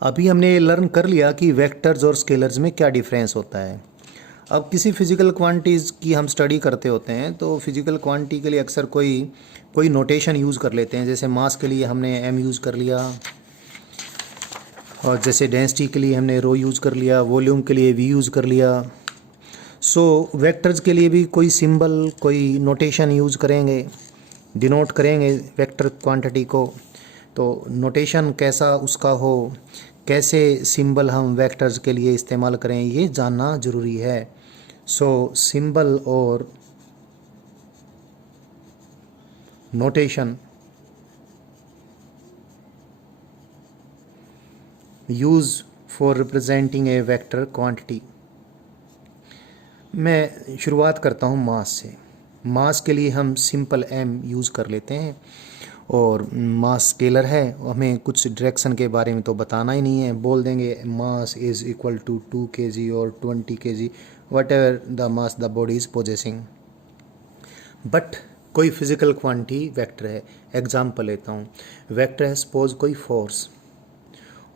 अभी हमने लर्न कर लिया कि वेक्टर्स और स्केलर्स में क्या डिफरेंस होता है। अब किसी फिजिकल क्वांटिटीज़ की हम स्टडी करते होते हैं तो फिजिकल क्वांटिटी के लिए अक्सर कोई नोटेशन यूज़ कर लेते हैं। जैसे मास के लिए हमने एम यूज़ कर लिया, और जैसे डेंसिटी के लिए हमने रो यूज़ कर लिया, वॉल्यूम के लिए वी यूज़ कर लिया। सो वेक्टर्स के लिए भी कोई सिंबल, कोई नोटेशन यूज़ करेंगे, डिनोट करेंगे वेक्टर क्वांटिटी को। तो नोटेशन कैसा उसका हो, कैसे सिंबल हम वेक्टर्स के लिए इस्तेमाल करें, ये जानना ज़रूरी है। सो सिंबल और notation use for representing A vector quantity. मैं शुरुआत करता हूँ मास से। मास के लिए हम सिंपल एम यूज़ कर लेते हैं, और मास स्केलर है, हमें कुछ डायरेक्शन के बारे में तो बताना ही नहीं है। बोल देंगे mass is equal to 2 kg और 20 kg, whatever the mass the body is possessing. But कोई फिज़िकल क्वांटिटी वेक्टर है। एग्जांपल लेता हूँ, वेक्टर है सपोज कोई फोर्स,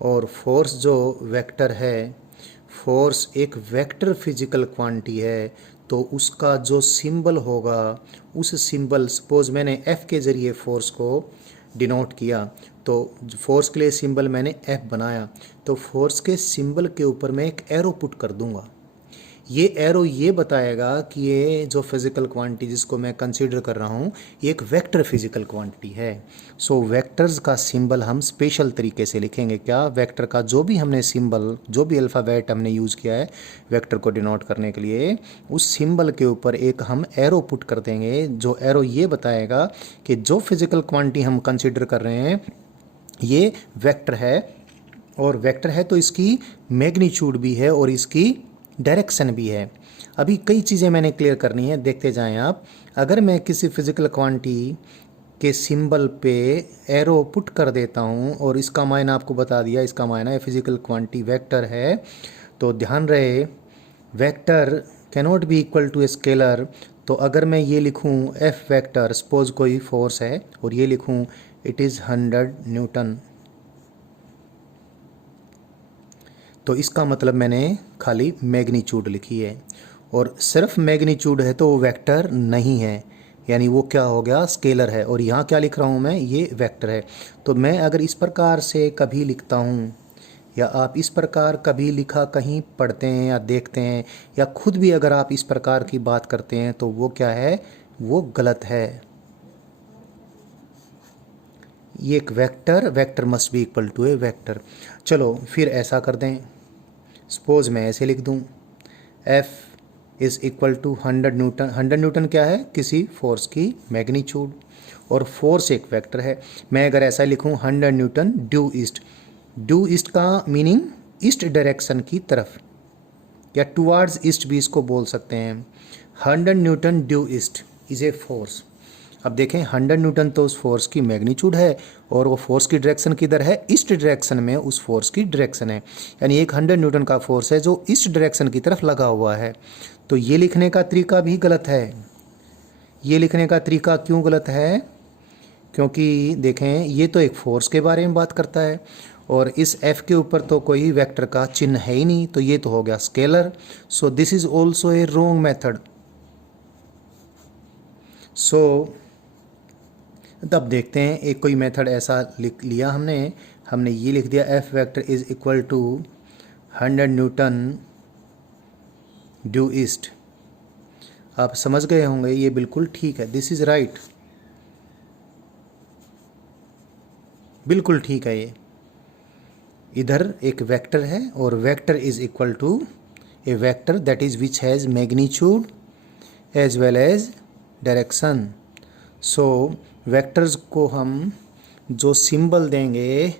और फोर्स जो वेक्टर है, फोर्स एक वेक्टर फिजिकल क्वांटिटी है, तो उसका जो सिंबल होगा, उस सिंबल, सपोज मैंने एफ़ के ज़रिए फोर्स को डिनोट किया, तो फोर्स के लिए सिंबल मैंने एफ़ बनाया, तो फोर्स के सिंबल के ऊपर मैं एक एरो पुट कर दूंगा। ये एरो ये बताएगा कि ये जो फिज़िकल क्वांटिटी जिसको मैं कंसीडर कर रहा हूँ, ये एक वेक्टर फिज़िकल क्वांटिटी है। सो वेक्टर्स का सिंबल हम स्पेशल तरीके से लिखेंगे। क्या? वेक्टर का जो भी हमने सिंबल, जो भी अल्फ़ाबेट हमने यूज़ किया है वेक्टर को डिनोट करने के लिए, उस सिंबल के ऊपर एक हम एरो पुट कर देंगे, जो एरो ये बताएगा कि जो फिज़िकल क्वांटिटी हम कंसिडर कर रहे हैं ये वेक्टर है, और वेक्टर है तो इसकी मैग्नीट्यूड भी है और इसकी डायरेक्शन भी है। अभी कई चीज़ें मैंने क्लियर करनी है, देखते जाएं आप। अगर मैं किसी फिज़िकल क्वांटिटी के सिंबल पे एरो पुट कर देता हूँ और इसका मायना आपको बता दिया, इसका मायना है फिज़िकल क्वांटिटी वेक्टर है, तो ध्यान रहे vector cannot be equal to a scalar. तो अगर मैं ये लिखूँ एफ वेक्टर, सपोज कोई फोर्स है, और ये लिखूँ इट इज़ 100 न्यूटन, तो इसका मतलब मैंने खाली मैग्नीट्यूड लिखी है, और सिर्फ मैग्नीट्यूड है तो वो वेक्टर नहीं है, यानी वो क्या हो गया, स्केलर है। और यहाँ क्या लिख रहा हूँ मैं, ये वेक्टर है। तो मैं अगर इस प्रकार से कभी लिखता हूँ, या आप इस प्रकार कभी लिखा कहीं पढ़ते हैं या देखते हैं, या खुद भी अगर आप इस प्रकार की बात करते हैं, तो वो क्या है, वो गलत है। ये एक vector must be equal to a vector. चलो फिर ऐसा कर दें, सपोज मैं ऐसे लिख दूं F is equal to 100 newton. 100 newton क्या है, किसी फोर्स की मैग्नीट्यूड, और फोर्स एक वेक्टर है। मैं अगर ऐसा लिखूं 100 newton due east, due east का मीनिंग ईस्ट डायरेक्शन की तरफ, या टुवार्ड्स ईस्ट भी इसको बोल सकते हैं। 100 newton due east is a force. अब देखें 100 न्यूटन तो उस फोर्स की मैग्नीट्यूड है, और वो फोर्स की डायरेक्शन किधर है, ईस्ट डायरेक्शन में उस फोर्स की डायरेक्शन है। यानी एक 100 न्यूटन का फोर्स है जो ईस्ट डायरेक्शन की तरफ लगा हुआ है। तो ये लिखने का तरीका भी गलत है। ये लिखने का तरीका क्यों गलत है? क्योंकि देखें ये तो एक फोर्स के बारे में बात करता है, और इस एफ के ऊपर तो कोई वेक्टर का चिन्ह है ही नहीं, तो ये तो हो गया scalar. So this is also a wrong method. So तब देखते हैं एक कोई मेथड ऐसा लिख लिया हमने ये लिख दिया F vector is equal to 100 newton due east. आप समझ गए होंगे ये बिल्कुल ठीक है, दिस इज राइट, बिल्कुल ठीक है। ये इधर एक वेक्टर है, और vector is equal to a vector that is which has magnitude as well as direction. So vectors को हम जो सिंबल देंगे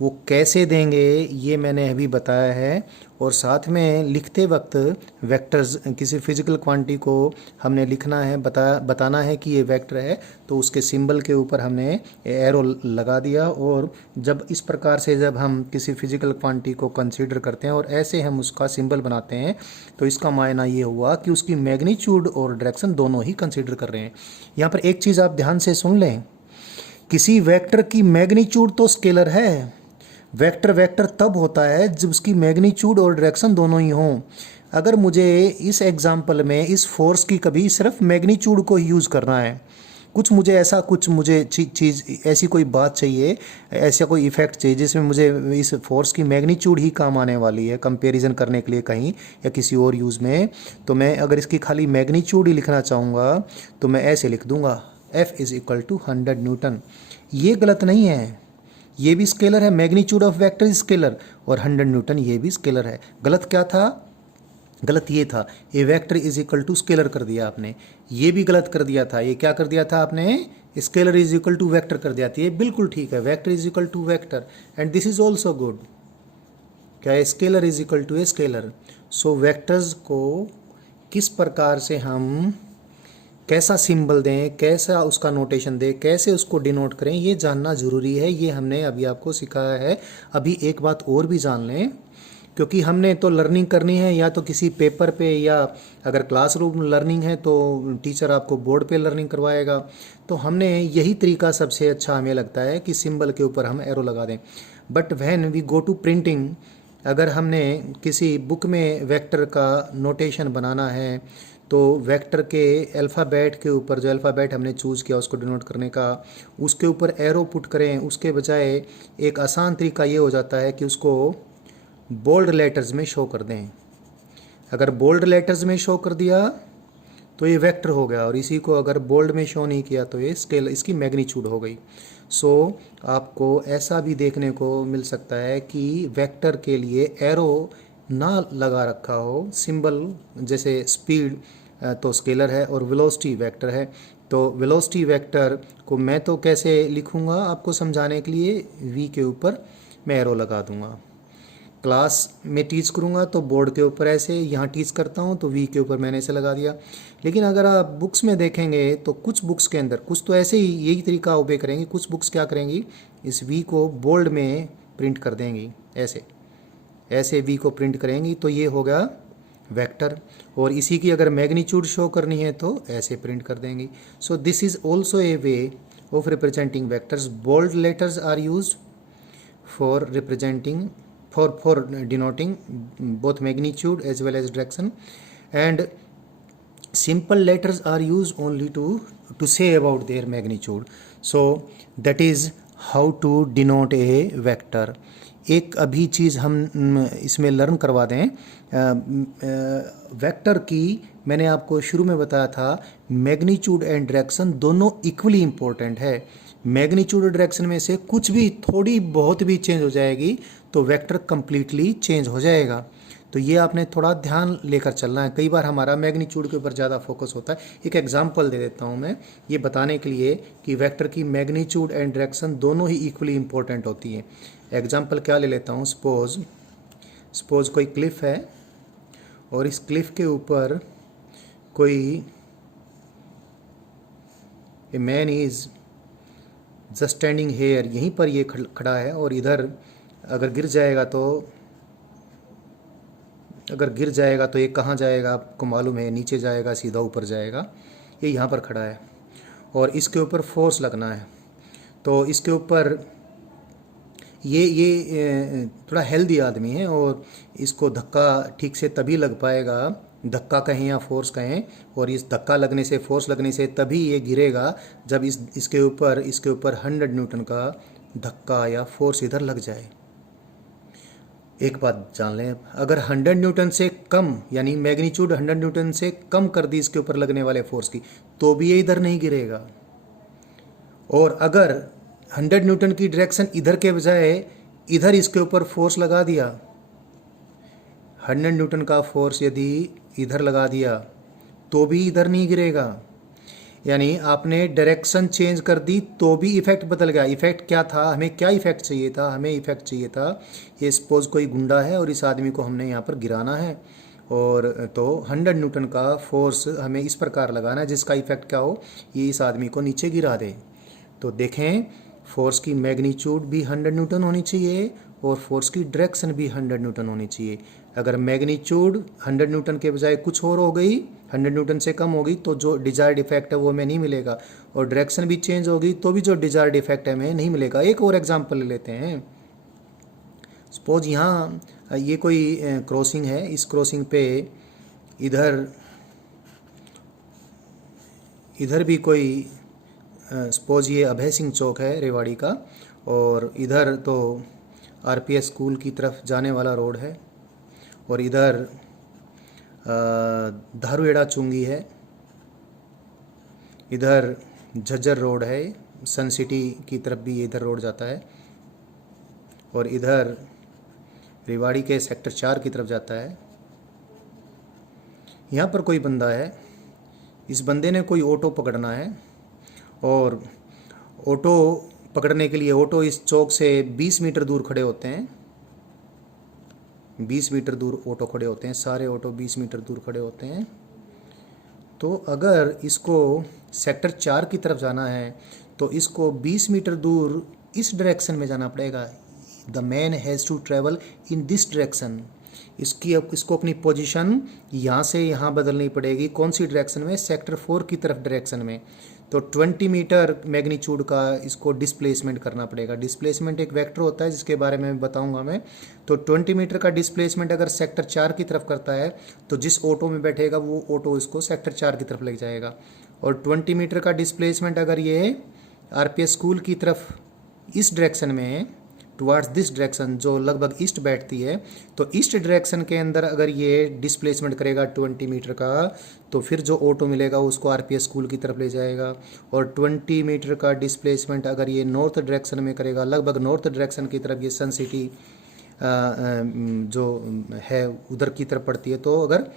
वो कैसे देंगे ये मैंने अभी बताया है, और साथ में लिखते वक्त वेक्टर्स किसी फिजिकल क्वांटिटी को हमने लिखना है, बताना है कि ये वेक्टर है, तो उसके सिंबल के ऊपर हमने एरो लगा दिया। और जब इस प्रकार से जब हम किसी फिजिकल क्वांटिटी को कंसीडर करते हैं और ऐसे हम उसका सिंबल बनाते हैं, तो इसका मायना ये हुआ कि उसकी मैग्नीट्यूड और डायरेक्शन दोनों ही कंसीडर कर रहे हैं। यहाँ पर एक चीज़ आप ध्यान से सुन लें, किसी वेक्टर की मैग्नीट्यूड तो स्केलर है, वेक्टर वेक्टर तब होता है जब उसकी मैग्नीट्यूड और डायरेक्शन दोनों ही हों। अगर मुझे इस एग्जांपल में इस फोर्स की कभी सिर्फ मैग्नीट्यूड को ही यूज़ करना है, कुछ मुझे चीज़ ऐसी कोई बात चाहिए, ऐसा कोई इफ़ेक्ट चाहिए जिसमें मुझे इस फोर्स की मैग्नीट्यूड ही काम आने वाली है कंपैरिजन करने के लिए कहीं या किसी और यूज़ में, तो मैं अगर इसकी खाली मैग्नीट्यूड ही लिखना चाहूँगा तो मैं ऐसे लिख दूँगा F is equal to 100 newton. ये गलत नहीं है, ये भी स्केलर है, मैग्नीट्यूड ऑफ वेक्टर स्केलर, और 100 न्यूटन ये भी स्केलर है। गलत क्या था? गलत ये था, a vector is equal to scalar कर दिया आपने। ये भी गलत कर दिया था, ये क्या कर दिया था आपने? Scalar is equal to vector कर दिया था। ये बिल्कुल ठीक है, vector is equal to vector, and this is also good. क्या है? Scalar is equal to a scalar. So vectors को किस प्रकार से हम कैसा सिंबल दें, कैसा उसका नोटेशन दें, कैसे उसको डिनोट करें, ये जानना ज़रूरी है। ये हमने अभी आपको सिखाया है। अभी एक बात और भी जान लें, क्योंकि हमने तो लर्निंग करनी है या तो किसी पेपर पे, या अगर क्लासरूम लर्निंग है तो टीचर आपको बोर्ड पे लर्निंग करवाएगा। तो हमने यही तरीका सबसे अच्छा हमें लगता है कि सिंबल के ऊपर हम एरो लगा दें। But when we go to printing, अगर हमने किसी बुक में वेक्टर का नोटेशन बनाना है तो वेक्टर के अल्फ़ाबेट के ऊपर, जो अल्फ़ाबेट हमने चूज़ किया उसको डिनोट करने का, उसके ऊपर एरो पुट करें। उसके बजाय एक आसान तरीका ये हो जाता है कि उसको बोल्ड लेटर्स में शो कर दें। अगर बोल्ड लेटर्स में शो कर दिया तो ये वेक्टर हो गया, और इसी को अगर बोल्ड में शो नहीं किया तो ये स्केल, इसकी मैग्नीट्यूड हो गई। सो आपको ऐसा भी देखने को मिल सकता है कि वेक्टर के लिए एरो ना लगा रखा हो सिंबल, जैसे स्पीड तो स्केलर है और वेलोसिटी वेक्टर है। तो वेलोसिटी वेक्टर को मैं तो कैसे लिखूँगा आपको समझाने के लिए, वी के ऊपर मैं एरो लगा दूँगा। क्लास में टीच करूँगा तो बोर्ड के ऊपर ऐसे, यहाँ टीच करता हूँ तो वी के ऊपर मैंने ऐसे लगा दिया। लेकिन अगर आप बुक्स में देखेंगे तो कुछ बुक्स के अंदर कुछ तो ऐसे ही यही तरीका ओबे करेंगी, कुछ बुक्स क्या करेंगी, इस वी को बोल्ड में प्रिंट कर देंगी, ऐसे ऐसे वी को प्रिंट करेंगी, तो ये हो गया वेक्टर। और इसी की अगर मैग्नीट्यूड शो करनी है तो ऐसे प्रिंट कर देंगी। So this is also a way of representing vectors. Bold letters are use for representing for denoting both magnitude as well as direction, and simple letters are used only to say about their magnitude. So that is how to denote a vector. एक अभी चीज़ हम इसमें learn करवा दें। Vector की मैंने आपको शुरू में बताया था, मैग्नीट्यूड एंड डायरेक्शन दोनों इक्वली इम्पोर्टेंट है। मैग्नीट्यूड और डायरेक्शन में से कुछ भी थोड़ी बहुत भी चेंज हो जाएगी तो वेक्टर कम्प्लीटली चेंज हो जाएगा। तो ये आपने थोड़ा ध्यान लेकर चलना है। कई बार हमारा मैग्नीट्यूड के ऊपर ज़्यादा फोकस होता है। एक एग्जांपल दे देता हूँ मैं, ये बताने के लिए कि वेक्टर की मैग्नीट्यूड एंड डायरेक्शन दोनों ही इक्वली इम्पोर्टेंट होती हैं। एग्जांपल क्या ले लेता हूँ, सपोज कोई क्लिफ है और इस क्लिफ के ऊपर कोई a man is just standing here, यहीं पर ये खड़ा है, और इधर अगर गिर जाएगा तो ये कहाँ जाएगा आपको मालूम है, नीचे जाएगा, सीधा ऊपर जाएगा। ये यहाँ पर खड़ा है और इसके ऊपर फोर्स लगना है। तो इसके ऊपर ये थोड़ा हेल्दी आदमी है और इसको धक्का ठीक से तभी लग पाएगा, धक्का कहें या फोर्स कहें, और इस धक्का लगने से, फोर्स लगने से तभी ये गिरेगा जब इसके ऊपर 100 न्यूटन का धक्का या फोर्स इधर लग जाए। एक बात जान लें, अगर 100 न्यूटन से कम, यानी मैग्नीट्यूड 100 न्यूटन से कम कर दी इसके ऊपर लगने वाले फोर्स की, तो भी ये इधर नहीं गिरेगा। और अगर 100 न्यूटन की डायरेक्शन इधर के बजाय इधर इसके ऊपर फोर्स लगा दिया, 100 न्यूटन का फोर्स यदि इधर लगा दिया तो भी इधर नहीं गिरेगा। यानी आपने डायरेक्शन चेंज कर दी तो भी इफ़ेक्ट बदल गया। इफ़ेक्ट क्या था, हमें क्या इफ़ेक्ट चाहिए था? हमें इफ़ेक्ट चाहिए था, ये सपोज कोई गुंडा है और इस आदमी को हमने यहाँ पर गिराना है, और तो 100 न्यूटन का फोर्स हमें इस प्रकार लगाना है जिसका इफ़ेक्ट क्या हो, ये इस आदमी को नीचे गिरा दे। तो देखें, फोर्स की मैग्नीट्यूड भी 100 न्यूटन होनी चाहिए और फोर्स की डायरेक्शन भी 100 न्यूटन होनी चाहिए। अगर मैग्नीट्यूड 100 न्यूटन के बजाय कुछ और हो गई, 100 न्यूटन से कम होगी, तो जो डिजायर्ड इफेक्ट है वो हमें नहीं मिलेगा, और डायरेक्शन भी चेंज होगी तो भी जो डिजायर्ड इफेक्ट है हमें नहीं मिलेगा। एक और एग्जांपल ले लेते हैं। सपोज यहाँ ये कोई क्रॉसिंग है, इस क्रॉसिंग पे इधर इधर भी कोई सपोज ये अभय सिंह चौक है रेवाड़ी का, और इधर तो आरपीएस स्कूल की तरफ जाने वाला रोड है, और इधर धारूहेड़ा चुंगी है, इधर झज्जर रोड है, सन सिटी की तरफ भी ये इधर रोड जाता है, और इधर रेवाड़ी के सेक्टर 4 की तरफ जाता है। यहाँ पर कोई बंदा है, इस बंदे ने कोई ऑटो पकड़ना है, और ऑटो पकड़ने के लिए ऑटो इस चौक से 20 मीटर दूर खड़े होते हैं। 20 मीटर दूर ऑटो खड़े होते हैं, सारे ऑटो 20 मीटर दूर खड़े होते हैं। तो अगर इसको सेक्टर 4 की तरफ जाना है तो इसको 20 मीटर दूर इस डायरेक्शन में जाना पड़ेगा। The man has to travel in this direction. इसको अपनी पोजीशन यहाँ से यहाँ बदलनी पड़ेगी। कौन सी डायरेक्शन में? सेक्टर 4 की तरफ डायरेक्शन में। तो 20 मीटर मैग्नीट्यूड का इसको डिस्प्लेसमेंट करना पड़ेगा। डिस्प्लेसमेंट एक वेक्टर होता है जिसके बारे में बताऊंगा मैं। तो 20 मीटर का डिस्प्लेसमेंट अगर सेक्टर 4 की तरफ करता है तो जिस ऑटो में बैठेगा वो ऑटो इसको सेक्टर 4 की तरफ ले जाएगा। और 20 मीटर का डिस्प्लेसमेंट अगर ये आरपीएस स्कूल की तरफ इस डायरेक्शन में टुवार्ड्स दिस डायरेक्शन जो लगभग ईस्ट बैठती है, तो ईस्ट डायरेक्शन के अंदर अगर ये डिस्प्लेसमेंट करेगा 20 मीटर का, तो फिर जो ऑटो मिलेगा उसको आरपीएस स्कूल की तरफ ले जाएगा। और 20 मीटर का डिस्प्लेसमेंट अगर ये नॉर्थ डायरेक्शन में करेगा, लगभग नॉर्थ डायरेक्शन की तरफ, ये सन सिटी जो है उधर की तरफ पड़ती है, तो अगर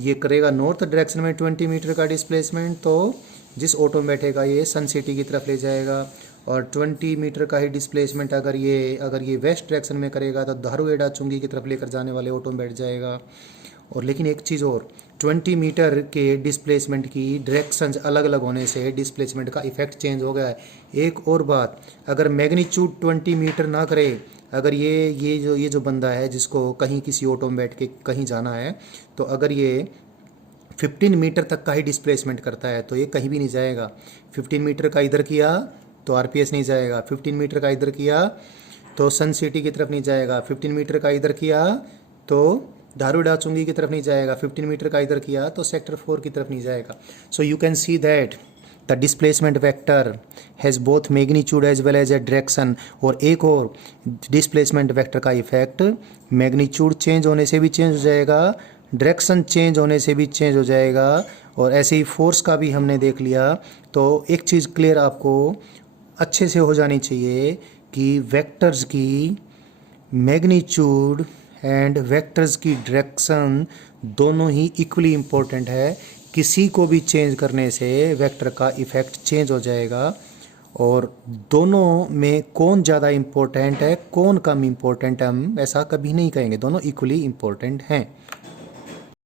ये करेगा नॉर्थ डायरेक्शन में 20 मीटर का डिस्प्लेसमेंट, तो जिस ऑटो में बैठेगा ये सन सिटी की तरफ ले जाएगा। और 20 मीटर का ही डिस्प्लेसमेंट अगर ये वेस्ट डायरेक्शन में करेगा तो धारूहेड़ा चुंगी की तरफ लेकर जाने वाले ऑटो में बैठ जाएगा। और लेकिन एक चीज़ और, 20 मीटर के डिस्प्लेसमेंट की डायरेक्शंस अलग अलग होने से डिस्प्लेसमेंट का इफेक्ट चेंज हो गया है। एक और बात, अगर मैग्नीट्यूड 20 मीटर ना करे, अगर ये जो बंदा है जिसको कहीं किसी ऑटो में बैठ के कहीं जाना है, तो अगर ये 15 मीटर तक का ही डिस्प्लेसमेंट करता है तो ये कहीं भी नहीं जाएगा। 15 मीटर का इधर किया तो आरपीएस नहीं जाएगा, 15 मीटर का इधर किया तो सन सिटी की तरफ नहीं जाएगा, 15 मीटर का इधर किया तो धारूहेड़ा चुंगी की तरफ नहीं जाएगा, 15 मीटर का इधर किया तो सेक्टर 4 की तरफ नहीं जाएगा। So you can see that the displacement vector has both magnitude as well as a direction. और एक और, डिस्प्लेसमेंट वेक्टर का इफेक्ट मैग्नीट्यूड चेंज होने से भी चेंज हो जाएगा, डायरेक्शन चेंज होने से भी चेंज हो जाएगा, और ऐसे ही फोर्स का भी हमने देख लिया। तो एक चीज़ क्लियर आपको अच्छे से हो जानी चाहिए कि वेक्टर्स की मैग्नीट्यूड एंड वेक्टर्स की डायरेक्शन दोनों ही इक्वली इम्पोर्टेंट है। किसी को भी चेंज करने से वेक्टर का इफ़ेक्ट चेंज हो जाएगा, और दोनों में कौन ज़्यादा इम्पोर्टेंट है कौन कम इम्पोर्टेंट हम ऐसा कभी नहीं कहेंगे, दोनों इक्वली इम्पोर्टेंट हैं।